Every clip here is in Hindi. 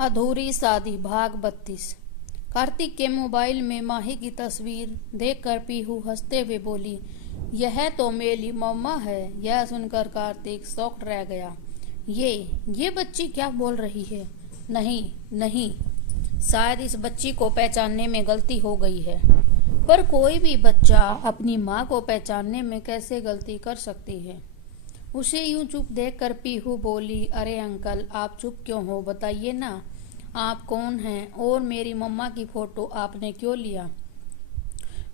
अधूरी शादी भाग 32। कार्तिक के मोबाइल में माही की तस्वीर देखकर पीहू हंसते हुए बोली, यह तो मेरी मम्मा है। यह सुनकर कार्तिक शॉक्ड रह गया। ये बच्ची क्या बोल रही है? नहीं नहीं, शायद इस बच्ची को पहचानने में गलती हो गई है। पर कोई भी बच्चा अपनी माँ को पहचानने में कैसे गलती कर सकती है? उसे यूं चुप देखकर पीहू बोली, अरे अंकल, आप चुप क्यों हो? बताइए ना, आप कौन हैं और मेरी मम्मा की फोटो आपने क्यों लिया?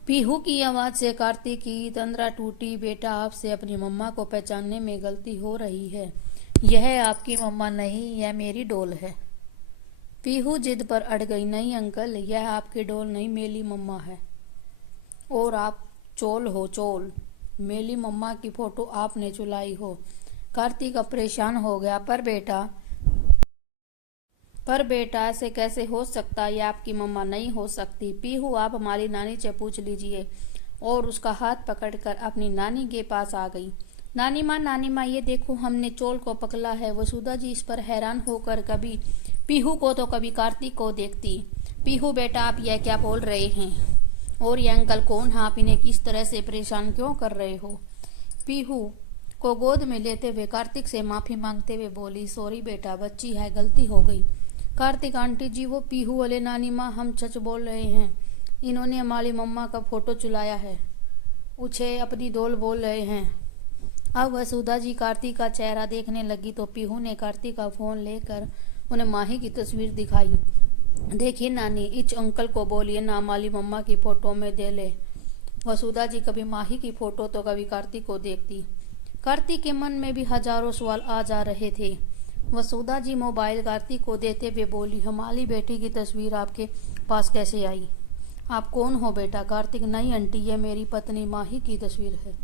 पीहू की आवाज से कार्तिक की तंद्रा टूटी। बेटा, आपसे अपनी मम्मा को पहचानने में गलती हो रही है। यह आपकी मम्मा नहीं, यह मेरी डॉल है। पीहू जिद पर अड़ गई। नहीं अंकल, यह आपकी डॉल नहीं, मेरी मम्मा है। और आप चोल हो, चोल। मेरी मम्मा की फोटो आपने चुलाई हो। कार्तिक परेशान हो गया। पर बेटा ऐसे कैसे हो सकता? ये आपकी मम्मा नहीं हो सकती। पीहू, आप हमारी नानी से पूछ लीजिए। और उसका हाथ पकड़कर अपनी नानी के पास आ गई। नानी माँ, ये देखो, हमने चोल को पकड़ा है। वसुधा जी इस पर हैरान होकर कभी पीहू को तो कभी कार्तिक को देखती। पीहू बेटा, आप यह क्या बोल रहे हैं? और ये अंकल कौन है? आप इन्हें किस तरह से परेशान क्यों कर रहे हो? पीहू को गोद में लेते हुए कार्तिक से माफी मांगते हुए बोली, सॉरी बेटा, बच्ची है, गलती हो गई। कार्तिक, आंटी जी वो पीहू वाले। नानी माँ, हम सच बोल रहे हैं। इन्होंने हमारी मम्मा का फोटो चुलाया है। उसे अपनी डॉल बोल रहे हैं। अब वसुधा जी कार्तिक का चेहरा देखने लगी तो पीहू ने कार्तिक का फोन लेकर उन्हें माही की तस्वीर दिखाई। देखिए नानी, इस अंकल को बोलिए ना हमारी मम्मा की फोटो में दे ले। वसुधा जी कभी माही की फोटो तो कभी कार्तिक को देखती। कार्तिक के मन में भी हजारों सवाल आ जा रहे थे। वसुधा जी मोबाइल कार्तिक को देते हुए बोली, हमारी बेटी की तस्वीर आपके पास कैसे आई? आप कौन हो बेटा? कार्तिक, नहीं आंटी, ये मेरी पत्नी माही की तस्वीर है।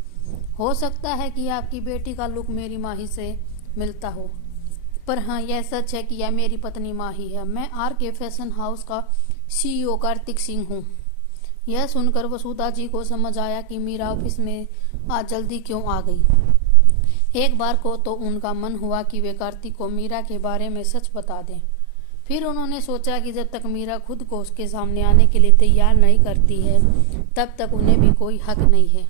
हो सकता है कि आपकी बेटी का लुक मेरी माही से मिलता हो, पर हाँ, यह सच है कि यह मेरी पत्नी माही है। मैं RK फैशन हाउस का CEO कार्तिक सिंह हूँ। यह सुनकर वसुधा जी को समझ आया कि मीरा ऑफिस में आज जल्दी क्यों आ गई। एक बार को तो उनका मन हुआ कि वे कार्तिक को मीरा के बारे में सच बता दें। फिर उन्होंने सोचा कि जब तक मीरा खुद को उसके सामने आने के लिए तैयार नहीं करती है, तब तक उन्हें भी कोई हक नहीं है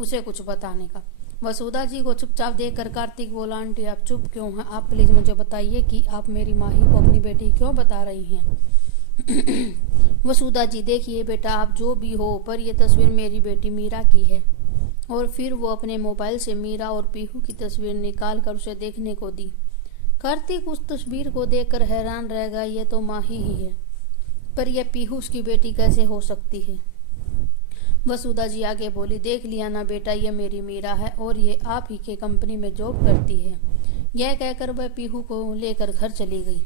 उसे कुछ बताने का। वसुधा जी को चुपचाप देखकर कार्तिक बोला, आंटी आप चुप क्यों हैं? आप प्लीज मुझे बताइए कि आप मेरी माही को अपनी बेटी क्यों बता रही हैं? वसुधा जी, देखिए बेटा, आप जो भी हो, पर यह तस्वीर मेरी बेटी मीरा की है। और फिर वो अपने मोबाइल से मीरा और पीहू की तस्वीर निकाल कर उसे देखने को दी। कार्तिक उस तस्वीर को देखकर हैरान रह गया। यह तो माही ही है, पर यह पीहू उसकी बेटी कैसे हो सकती है? वसुधा जी आगे बोली, देख लिया ना बेटा, ये मेरी मीरा है और ये आप ही के कंपनी में जॉब करती है। यह कहकर वह पीहू को लेकर घर चली गई।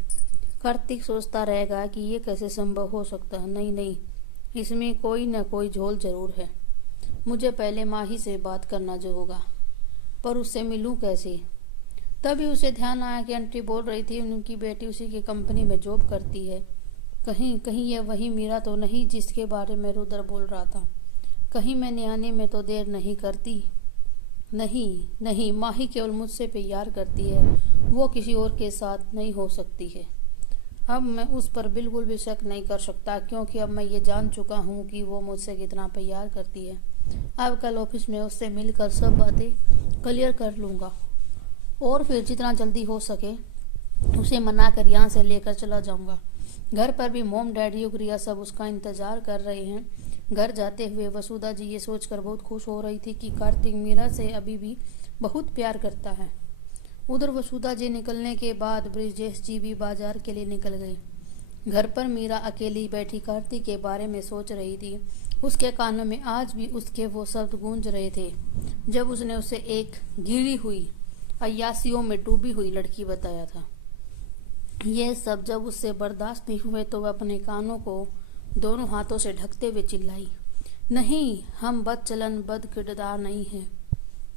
कार्तिक सोचता रहेगा कि ये कैसे संभव हो सकता है। नहीं, इसमें कोई न कोई झोल जरूर है। मुझे पहले माही से बात करना जो होगा, पर उससे मिलूं कैसे? तभी उसे ध्यान आया कि आंटी बोल रही थी उनकी बेटी उसी की कंपनी में जॉब करती है। कहीं यह वही मीरा तो नहीं जिसके बारे में रुद्र बोल रहा था? कहीं मैंने आने में तो देर नहीं करती? नहीं, माही केवल मुझसे प्यार करती है, वो किसी और के साथ नहीं हो सकती है। अब मैं उस पर बिल्कुल भी शक नहीं कर सकता, क्योंकि अब मैं ये जान चुका हूँ कि वो मुझसे कितना प्यार करती है। अब कल ऑफिस में उससे मिलकर सब बातें क्लियर कर लूँगा और फिर जितना जल्दी हो सके उसे मना कर यहाँ से लेकर चला जाऊँगा। घर पर भी मॉम, डैडी और रिया सब उसका इंतजार कर रहे हैं। घर जाते हुए वसुधा जी ये सोचकर बहुत खुश हो रही थी कि कार्तिक मीरा से अभी भी बहुत प्यार करता है। उधर वसुधा जी निकलने के बाद ब्रिजेश जी भी बाजार के लिए निकल गए। घर पर मीरा अकेली बैठी कार्तिक के बारे में सोच रही थी। उसके कानों में आज भी उसके वो शब्द गूंज रहे थे जब उसने उसे एक गिरी हुई, अय्यासियों में डूबी हुई लड़की बताया था। ये सब जब उससे बर्दाश्त नहीं हुए तो वह अपने कानों को दोनों हाथों से ढकते हुए चिल्लाई, नहीं, हम बदचलन बद किरदार नहीं हैं।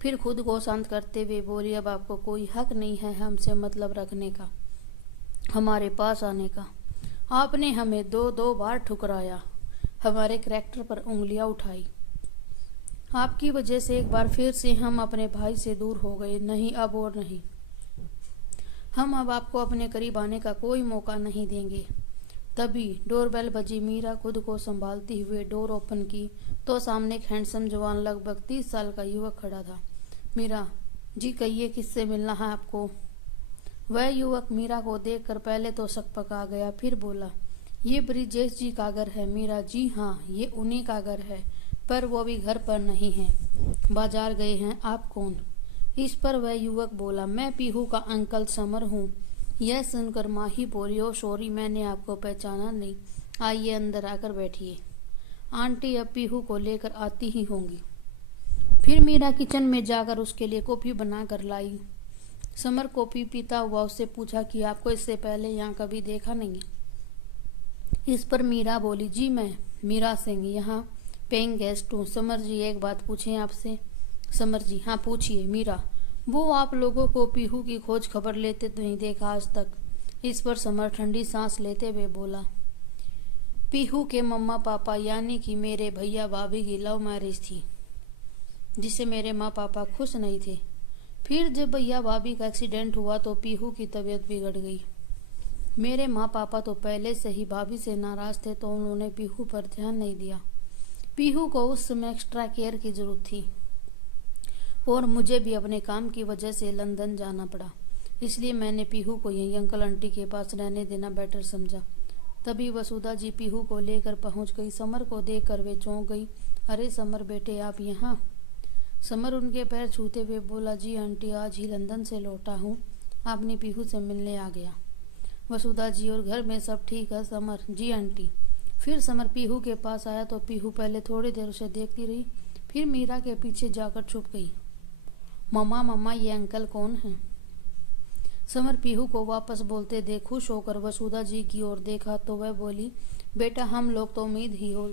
फिर खुद को शांत करते हुए बोली, अब आपको कोई हक नहीं है हमसे मतलब रखने का, हमारे पास आने का। आपने हमें दो बार ठुकराया, हमारे करैक्टर पर उंगलियां उठाई। आपकी वजह से एक बार फिर से हम अपने भाई से दूर हो गए। नहीं, अब और नहीं। हम अब आपको अपने करीब आने का कोई मौका नहीं देंगे। तभी डोरबेल बजी। मीरा खुद को संभालते हुए डोर ओपन की तो सामने एक हैंडसम जवान लगभग 30 साल का युवक खड़ा था। मीरा जी कहिए, किससे मिलना है आपको? वह युवक मीरा को देखकर पहले तो सकपका गया, फिर बोला, ये ब्रिजेश जी का घर है। मीरा जी हाँ, ये उन्हीं का घर है, पर वो भी घर पर नहीं है, बाजार गए हैं। आप कौन? इस पर वह युवक बोला, मैं पीहू का अंकल समर हूँ। यह सुनकर माही बोली, ओ सॉरी, मैंने आपको पहचाना नहीं। आइए अंदर आकर बैठिए। आंटी अब पीहू को लेकर आती ही होंगी। फिर मीरा किचन में जाकर उसके लिए कॉफी बना कर लाई। समर कॉफी पीता हुआ उससे पूछा कि आपको इससे पहले यहाँ कभी देखा नहीं? इस पर मीरा बोली, जी मैं मीरा सिंह यहाँ पेइंग गेस्ट हूँ। समर जी एक बात पूछें आपसे? समर जी हाँ पूछिए। मीरा, वो आप लोगों को पीहू की खोज खबर लेते तो नहीं देखा आज तक? इस पर समर ठंडी सांस लेते हुए बोला, पीहू के मम्मा पापा यानी कि मेरे भैया भाभी की लव मैरिज थी, जिससे मेरे माँ पापा खुश नहीं थे। फिर जब भैया भाभी का एक्सीडेंट हुआ तो पीहू की तबीयत बिगड़ गई। मेरे माँ पापा तो पहले से ही भाभी से नाराज थे, तो उन्होंने पीहू पर ध्यान नहीं दिया। पीहू को उस समय एक्स्ट्रा केयर की जरूरत थी और मुझे भी अपने काम की वजह से लंदन जाना पड़ा, इसलिए मैंने पीहू को यही अंकल आंटी के पास रहने देना बेटर समझा। तभी वसुधा जी पीहू को लेकर पहुंच गई। समर को देखकर वे चौंक गई। अरे समर बेटे, आप यहाँ? समर उनके पैर छूते हुए बोला, जी आंटी, आज ही लंदन से लौटा हूँ, आपने पीहू से मिलने आ गया। वसुधा जी, और घर में सब ठीक है? समर, जी आंटी। फिर समर पीहू के पास आया तो पीहू पहले थोड़ी देर उसे देखती रही, फिर मीरा के पीछे जाकर छुप गई। मम्मा मम्मा, ये अंकल कौन है? समर पीहू को वापस बोलते देख खुश होकर वसुधा जी की ओर देखा तो वह बोली, बेटा हम लोग तो उम्मीद ही हो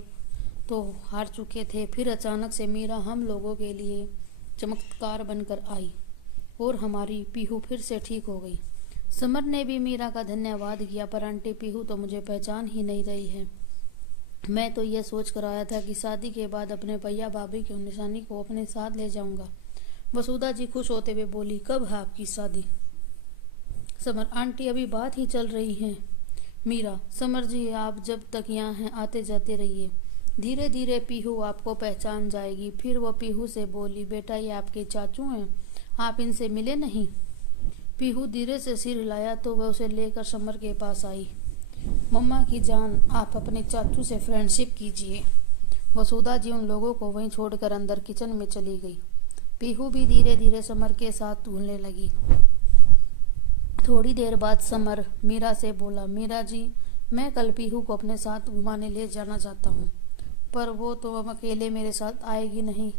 तो हार चुके थे। फिर अचानक से मीरा हम लोगों के लिए चमत्कार बनकर आई और हमारी पीहू फिर से ठीक हो गई। समर ने भी मीरा का धन्यवाद किया, पर आंटी पीहू तो मुझे पहचान ही नहीं रही है। मैं तो यह सोच कर आया था कि शादी के बाद अपने भैया भाभी की निशानी को अपने साथ ले जाऊंगा। वसुधा जी खुश होते हुए बोली, कब है आपकी शादी? समर, आंटी अभी बात ही चल रही है। मीरा, समर जी आप जब तक यहाँ हैं आते जाते रहिए, धीरे धीरे पीहू आपको पहचान जाएगी। फिर वो पीहू से बोली, बेटा ये आपके चाचू हैं, आप इनसे मिले नहीं? पीहू धीरे से सिर हिलाया तो वह उसे लेकर समर के पास आई। मम्मा की जान, आप अपने चाचू से फ्रेंडशिप कीजिए। वसुधा जी उन लोगों को वहीं छोड़कर अंदर किचन में चली गई। पीहू भी धीरे धीरे समर के साथ घुलने लगी। थोड़ी देर बाद समर मीरा से बोला, मीरा जी मैं कल पीहू को अपने साथ घुमाने ले जाना चाहता हूँ, पर वो तो अब अकेले मेरे साथ आएगी नहीं,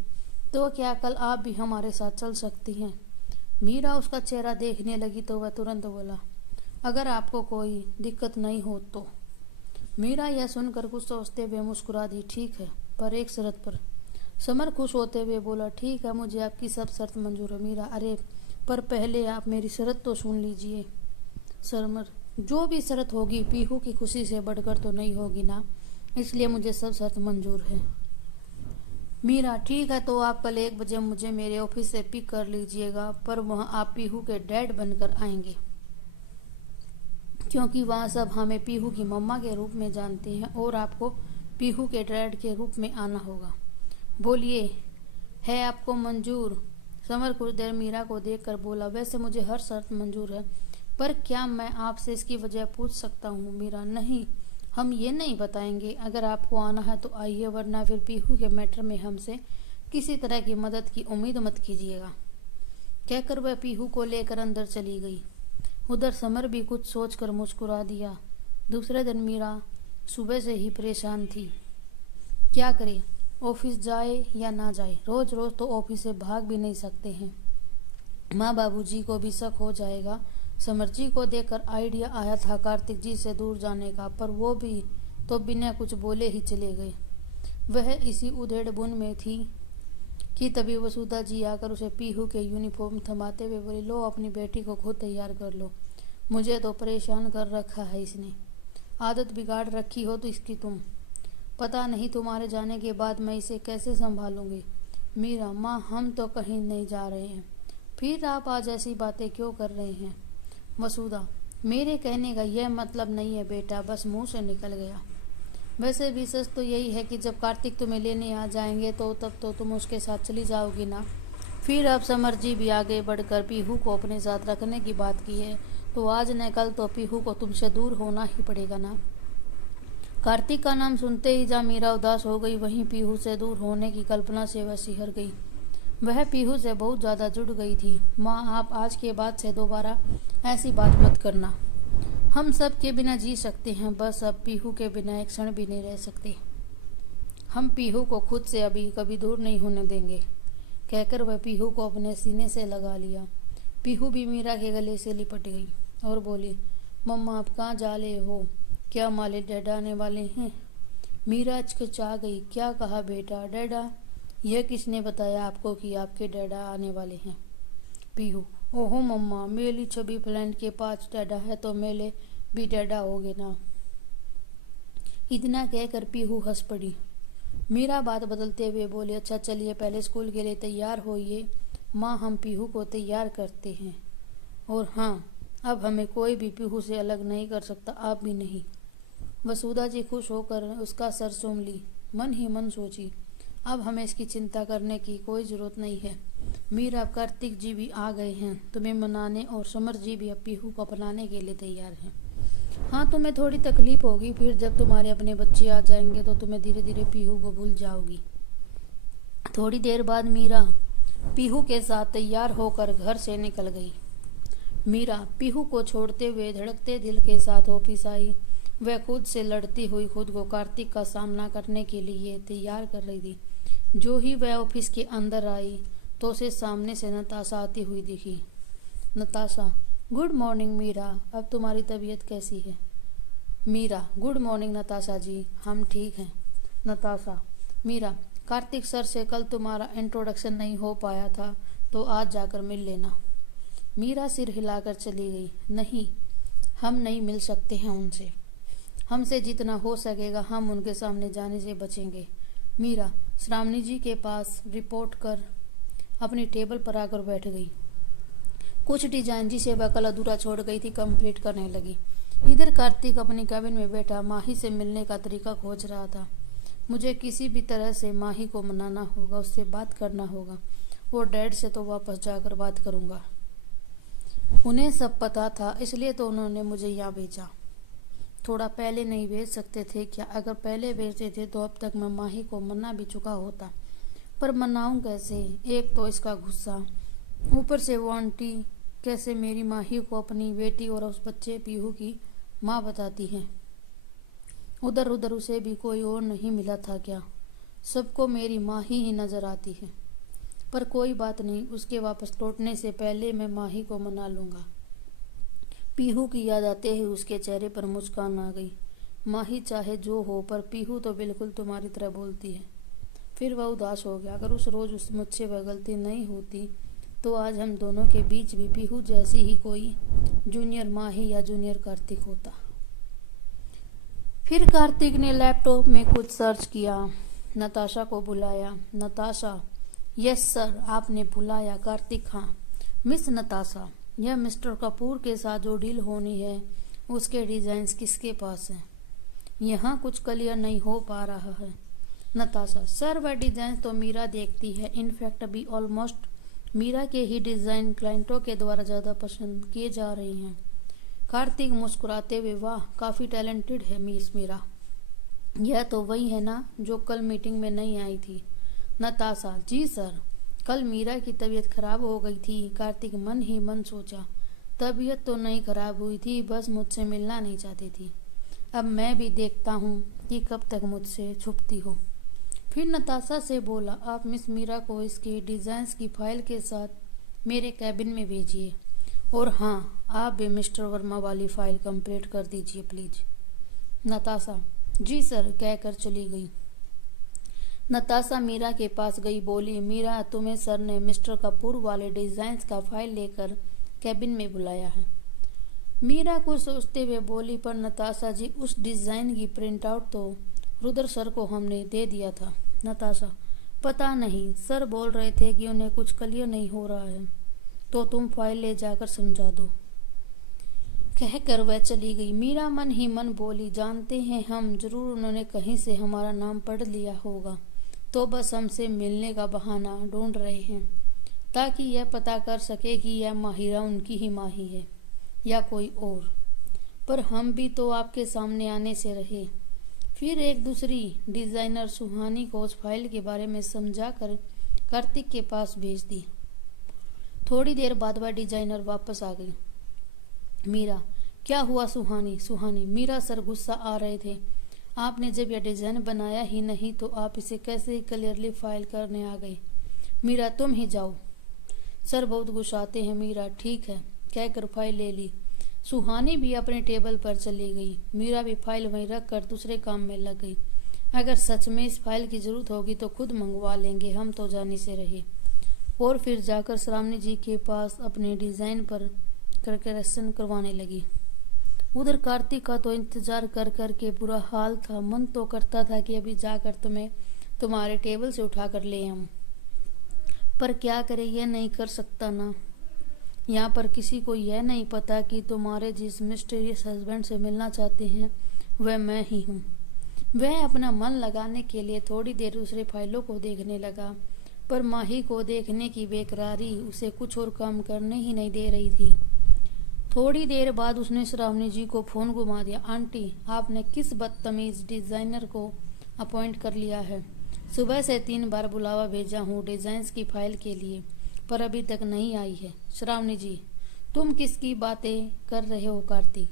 तो क्या कल आप भी हमारे साथ चल सकती हैं? मीरा उसका चेहरा देखने लगी तो वह तुरंत बोला, अगर आपको कोई दिक्कत नहीं हो तो। मीरा यह सुनकर कुछ सोचते हुए मुस्कुरा दी, ठीक है, पर एक शर्त पर। समर खुश होते हुए बोला, ठीक है, मुझे आपकी सब शर्त मंजूर है। मीरा, अरे पर पहले आप मेरी शर्त तो सुन लीजिए। समर, जो भी शर्त होगी पीहू की खुशी से बढ़कर तो नहीं होगी ना, इसलिए मुझे सब शर्त मंजूर है। मीरा, ठीक है, तो आप कल 1 बजे मुझे मेरे ऑफिस से पिक कर लीजिएगा, पर वहाँ आप पीहू के डैड बनकर आएंगे, क्योंकि वहाँ सब हमें पीहू की मम्मा के रूप में जानते हैं और आपको पीहू के डैड के रूप में आना होगा। बोलिए, है आपको मंजूर? समर कुछ देर मीरा को देखकर बोला, वैसे मुझे हर शर्त मंजूर है, पर क्या मैं आपसे इसकी वजह पूछ सकता हूँ? मीरा, नहीं, हम ये नहीं बताएंगे। अगर आपको आना है तो आइए, वरना फिर पीहू के मैटर में हमसे किसी तरह की मदद की उम्मीद मत कीजिएगा। कहकर वह पीहू को लेकर अंदर चली गई। उधर समर भी कुछ सोचकर मुस्कुरा दिया। दूसरे दिन मीरा सुबह से ही परेशान थी, क्या करे, ऑफिस जाए या ना जाए। रोज रोज तो ऑफिस से भाग भी नहीं सकते हैं, माँ बाबूजी को भी शक हो जाएगा। समर जी को देखकर आइडिया आया था कार्तिक जी से दूर जाने का, पर वो भी तो बिना कुछ बोले ही चले गए। वह इसी उधेड़ बुन में थी कि तभी वसुधा जी आकर उसे पीहू के यूनिफॉर्म थमाते हुए बोली, लो अपनी बेटी को खुद तैयार कर लो, मुझे तो परेशान कर रखा है इसने, आदत बिगाड़ रखी हो तो इसकी तुम, पता नहीं तुम्हारे जाने के बाद मैं इसे कैसे संभालूंगी। मीरा, माँ हम तो कहीं नहीं जा रहे हैं, फिर आप आज ऐसी बातें क्यों कर रहे हैं? वसुधा, मेरे कहने का यह मतलब नहीं है बेटा, बस मुंह से निकल गया। वैसे भी सच तो यही है कि जब कार्तिक तुम्हें लेने आ जाएंगे तो तब तो तुम उसके साथ चली जाओगी ना। फिर अब समर जी भी आगे बढ़कर पीहू को अपने साथ रखने की बात की है, तो आज न कल तो पीहू को तुमसे दूर होना ही पड़ेगा ना। कार्तिक का नाम सुनते ही जहाँ मीरा उदास हो गई, वहीं पीहू से दूर होने की कल्पना से वह सिहर गई। वह पीहू से बहुत ज़्यादा जुड़ गई थी। माँ, आप आज के बाद से दोबारा ऐसी बात मत करना। हम सब के बिना जी सकते हैं, बस अब पीहू के बिना एक क्षण भी नहीं रह सकते। हम पीहू को खुद से अभी कभी दूर नहीं होने देंगे। कहकर वह पीहू को अपने सीने से लगा लिया। पीहू भी मीरा के गले से लिपट गई और बोली, मम्मा आप कहाँ जा रहे हो? क्या माले डैडा आने वाले हैं? मीरा अचकचा गई। क्या कहा बेटा? डैडा? यह किसने बताया आपको कि आपके डैडा आने वाले हैं? पीहू, ओहो मम्मा, मेरी छवि फ्लैंड के 5 डैडा है तो मेरे भी डैडा होगे ना। इतना कहकर पीहू हंस पड़ी। मीरा बात बदलते हुए बोली, अच्छा चलिए पहले स्कूल के लिए तैयार होइए। माँ, हम पीहू को तैयार करते हैं। और हाँ, अब हमें कोई भी पीहू से अलग नहीं कर सकता, आप भी नहीं। वसुधा जी खुश होकर उसका सर चूम ली। मन ही मन सोची, अब हमें इसकी चिंता करने की कोई जरूरत नहीं है। मीरा, अब कार्तिक जी भी आ गए हैं तुम्हें मनाने, और समर जी भी अब पीहू को अपनाने के लिए तैयार हैं। हाँ, तुम्हें थोड़ी तकलीफ होगी, फिर जब तुम्हारे अपने बच्चे आ जाएंगे तो तुम्हें धीरे धीरे पीहू को भूल जाओगी। थोड़ी देर बाद मीरा पीहू के साथ तैयार होकर घर से निकल गई। मीरा पीहू को छोड़ते हुए धड़कते दिल के साथ ऑफिस आई। वह खुद से लड़ती हुई खुद को कार्तिक का सामना करने के लिए तैयार कर रही थी। जो ही वह ऑफिस के अंदर आई तो उसे सामने से नताशा आती हुई दिखी। नताशा, गुड मॉर्निंग मीरा, अब तुम्हारी तबीयत कैसी है? मीरा, गुड मॉर्निंग नताशा जी, हम ठीक हैं। नताशा, मीरा, कार्तिक सर से कल तुम्हारा इंट्रोडक्शन नहीं हो पाया था तो आज जाकर मिल लेना। मीरा सिर हिलाकर चली गई। नहीं, हम नहीं मिल सकते हैं उनसे। हमसे जितना हो सकेगा हम उनके सामने जाने से बचेंगे। मीरा श्रावणी जी के पास रिपोर्ट कर अपनी टेबल पर आकर बैठ गई। कुछ डिजाइन जिसे वह कल अधूरा छोड़ गई थी कंप्लीट करने लगी। इधर कार्तिक अपनी कैबिन में बैठा माही से मिलने का तरीका खोज रहा था। मुझे किसी भी तरह से माही को मनाना होगा, उससे बात करना होगा, और डैड से तो वापस जाकर बात करूंगा। उन्हें सब पता था, इसलिए तो उन्होंने मुझे यहाँ भेजा। थोड़ा पहले नहीं भेज सकते थे क्या? अगर पहले भेजते थे तो अब तक मैं माही को मना भी चुका होता, पर मनाऊं कैसे? एक तो इसका गुस्सा, ऊपर से वो आंटी कैसे मेरी माही को अपनी बेटी और उस बच्चे पीहू की माँ बताती है। उधर उधर उसे भी कोई और नहीं मिला था क्या? सबको मेरी माही ही नजर आती है। पर कोई बात नहीं, उसके वापस लौटने से पहले मैं माही को मना लूंगा। पीहू की याद आते ही उसके चेहरे पर मुस्कान आ गई। माही चाहे जो हो, पर पीहू तो बिल्कुल तुम्हारी तरह बोलती है। फिर वह उदास हो गया। अगर उस रोज मुझसे वह गलती नहीं होती तो आज हम दोनों के बीच भी पीहू जैसी ही कोई जूनियर माही या जूनियर कार्तिक होता। फिर कार्तिक ने लैपटॉप में कुछ सर्च किया। नताशा को बुलाया। नताशा, यस सर, आपने बुलाया? कार्तिक, हाँ। मिस नताशा, यह मिस्टर कपूर के साथ जो डील होनी है उसके डिजाइन्स किसके पास हैं? यहाँ कुछ क्लियर नहीं हो पा रहा है। नताशा, सर वह डिजाइन तो मीरा देखती है। इनफैक्ट अभी ऑलमोस्ट मीरा के ही डिजाइन क्लाइंटों के द्वारा ज़्यादा पसंद किए जा रहे हैं। कार्तिक मुस्कुराते हुए, वाह, काफ़ी टैलेंटेड है मिस मीरा। यह तो वही है ना जो कल मीटिंग में नहीं आई थी? नताशा, जी सर, कल मीरा की तबीयत खराब हो गई थी। कार्तिक मन ही मन सोचा, तबीयत तो नहीं खराब हुई थी, बस मुझसे मिलना नहीं चाहती थी। अब मैं भी देखता हूँ कि कब तक मुझसे छुपती हो। फिर नताशा से बोला, आप मिस मीरा को इसके डिज़ाइंस की फाइल के साथ मेरे कैबिन में भेजिए, और हाँ, आप भी मिस्टर वर्मा वाली फाइल कंप्लीट कर दीजिए प्लीज। नताशा, जी सर, कहकर चली गई। नताशा मीरा के पास गई, बोली, मीरा, तुम्हें सर ने मिस्टर कपूर वाले डिजाइन्स का फाइल लेकर कैबिन में बुलाया है। मीरा कुछ सोचते हुए बोली, पर नताशा जी, उस डिजाइन की प्रिंट आउट तो रुद्र सर को हमने दे दिया था। नताशा, पता नहीं, सर बोल रहे थे कि उन्हें कुछ क्लियर नहीं हो रहा है, तो तुम फाइल ले जाकर समझा दो। कहकर वह चली गई। मीरा मन ही मन बोली, जानते हैं हम, जरूर उन्होंने कहीं से हमारा नाम पढ़ लिया होगा, तो बस हमसे मिलने का बहाना ढूंढ रहे हैं ताकि यह पता कर सके कि यह माहिरा उनकी ही माही है या कोई और। पर हम भी तो आपके सामने आने से रहे। फिर एक दूसरी डिजाइनर सुहानी को उस फाइल के बारे में समझा कर कार्तिक के पास भेज दी। थोड़ी देर बाद वह डिजाइनर वापस आ गई। मीरा, क्या हुआ सुहानी? सुहानी, मीरा सर गुस्सा आ रहे थे। आपने जब यह डिजाइन बनाया ही नहीं तो आप इसे कैसे क्लियरली फाइल करने आ गए? मीरा, तुम ही जाओ। सर बहुत गुस्साते हैं। मीरा, ठीक है कहकर फाइल ले ली। सुहानी भी अपने टेबल पर चली गई। मीरा भी फाइल वहीं रख कर दूसरे काम में लग गई। अगर सच में इस फाइल की जरूरत होगी तो खुद मंगवा लेंगे, हम तो जाने से रहे। और फिर जाकर श्रावणी जी के पास अपने डिजाइन पर करेक्शन करवाने लगी। उधर कार्तिक का तो इंतजार कर कर के बुरा हाल था। मन तो करता था कि अभी जाकर तुम्हें तुम्हारे टेबल से उठा कर ले आऊं, पर क्या करे, यह नहीं कर सकता ना। यहाँ पर किसी को यह नहीं पता कि तुम्हारे जिस मिस्टीरियस हस्बैंड से मिलना चाहते हैं वह मैं ही हूँ। वह अपना मन लगाने के लिए थोड़ी देर दूसरे फाइलों को देखने लगा, पर माही को देखने की बेकरारी उसे कुछ और काम करने ही नहीं दे रही थी। थोड़ी देर बाद उसने श्रावणी जी को फोन घुमा दिया। आंटी, आपने किस बदतमीज डिजाइनर को अपॉइंट कर लिया है? सुबह से 3 बार बुलावा भेजा हूँ डिजाइन्स की फाइल के लिए, पर अभी तक नहीं आई है। श्रावणी जी, तुम किसकी बातें कर रहे हो? कार्तिक।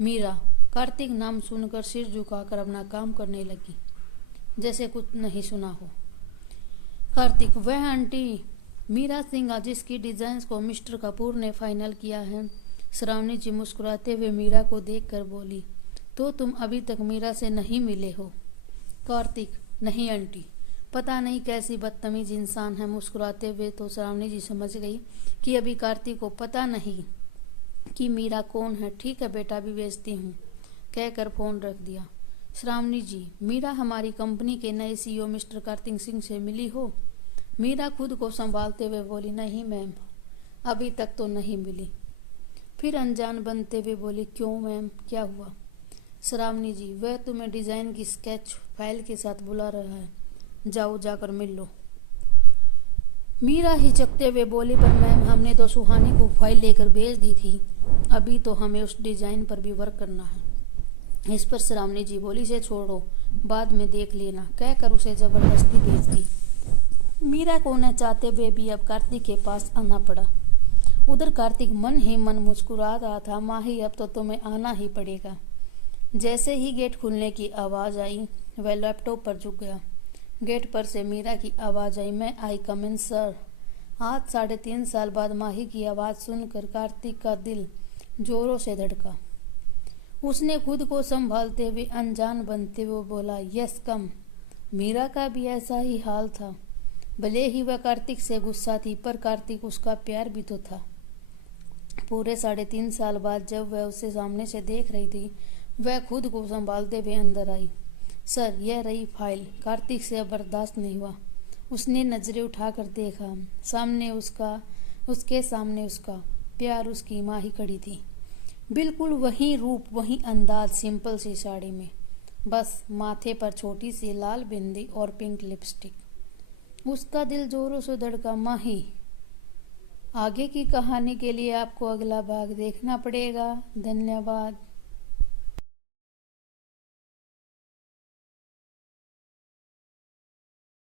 मीरा, कार्तिक नाम सुनकर सिर झुकाकर अपना काम करने लगी जैसे कुछ नहीं सुना हो। कार्तिक, वह आंटी मीरा सिंह जिसकी डिजाइन्स को मिस्टर कपूर ने फाइनल किया है। श्रावणी जी मुस्कुराते हुए मीरा को देखकर बोली, तो तुम अभी तक मीरा से नहीं मिले हो? कार्तिक, नहीं आंटी, पता नहीं कैसी बदतमीज इंसान है। मुस्कुराते हुए तो श्रावणी जी समझ गई कि अभी कार्तिक को पता नहीं कि मीरा कौन है। ठीक है बेटा, भी भेजती हूँ कहकर फोन रख दिया। श्रावणी जी, मीरा हमारी कंपनी के नए सीईओ मिस्टर कार्तिक सिंह से मिली हो? मीरा खुद को संभालते हुए बोली, नहीं मैम, अभी तक तो नहीं मिली। फिर अनजान बनते हुए बोली, क्यों मैम, क्या हुआ? श्रावणी जी, वह तुम्हें डिजाइन की स्केच फाइल के साथ बुला रहा है, जाओ जाकर मिल लो। मीरा हिचकते हुए बोली, पर मैम हमने तो सुहानी को फाइल लेकर भेज दी थी, अभी तो हमें उस डिजाइन पर भी वर्क करना है। इस पर श्रावणी जी बोली, से छोड़ो, बाद में देख लेना कहकर उसे जबरदस्ती भेज दी। मीरा को न चाहते हुए भी अब कार्तिक के पास आना पड़ा। उधर कार्तिक मन ही मन मुस्कुरा रहा था, माही अब तो तुम्हें आना ही पड़ेगा। जैसे ही गेट खुलने की आवाज आई वह लैपटॉप पर झुक गया। गेट पर से मीरा की आवाज आई, मैं आई कम इन सर। आज 3.5 साल बाद माही की आवाज सुनकर कार्तिक का दिल जोरों से धड़का। उसने खुद को संभालते हुए अनजान बनते हुए बोला, यस कम। मीरा का भी ऐसा ही हाल था। भले ही वह कार्तिक से गुस्सा थी, पर कार्तिक उसका प्यार भी तो था। पूरे 3.5 साल बाद जब वह उसे सामने से देख रही थी, वह खुद को संभालते हुए अंदर आई। सर, यह रही फाइल। कार्तिक से अब बर्दाश्त नहीं हुआ। उसने नजरें उठाकर देखा। उसके सामने उसका प्यार, उसकी माँ ही खड़ी थी। बिल्कुल वही रूप, वही अंदाज, सिंपल सी साड़ी में, बस माथे पर छोटी सी लाल बिंदी और पिंक लिपस्टिक। उसका दिल जोरों से धड़का। माही, आगे की कहानी के लिए आपको अगला भाग देखना पड़ेगा। धन्यवाद।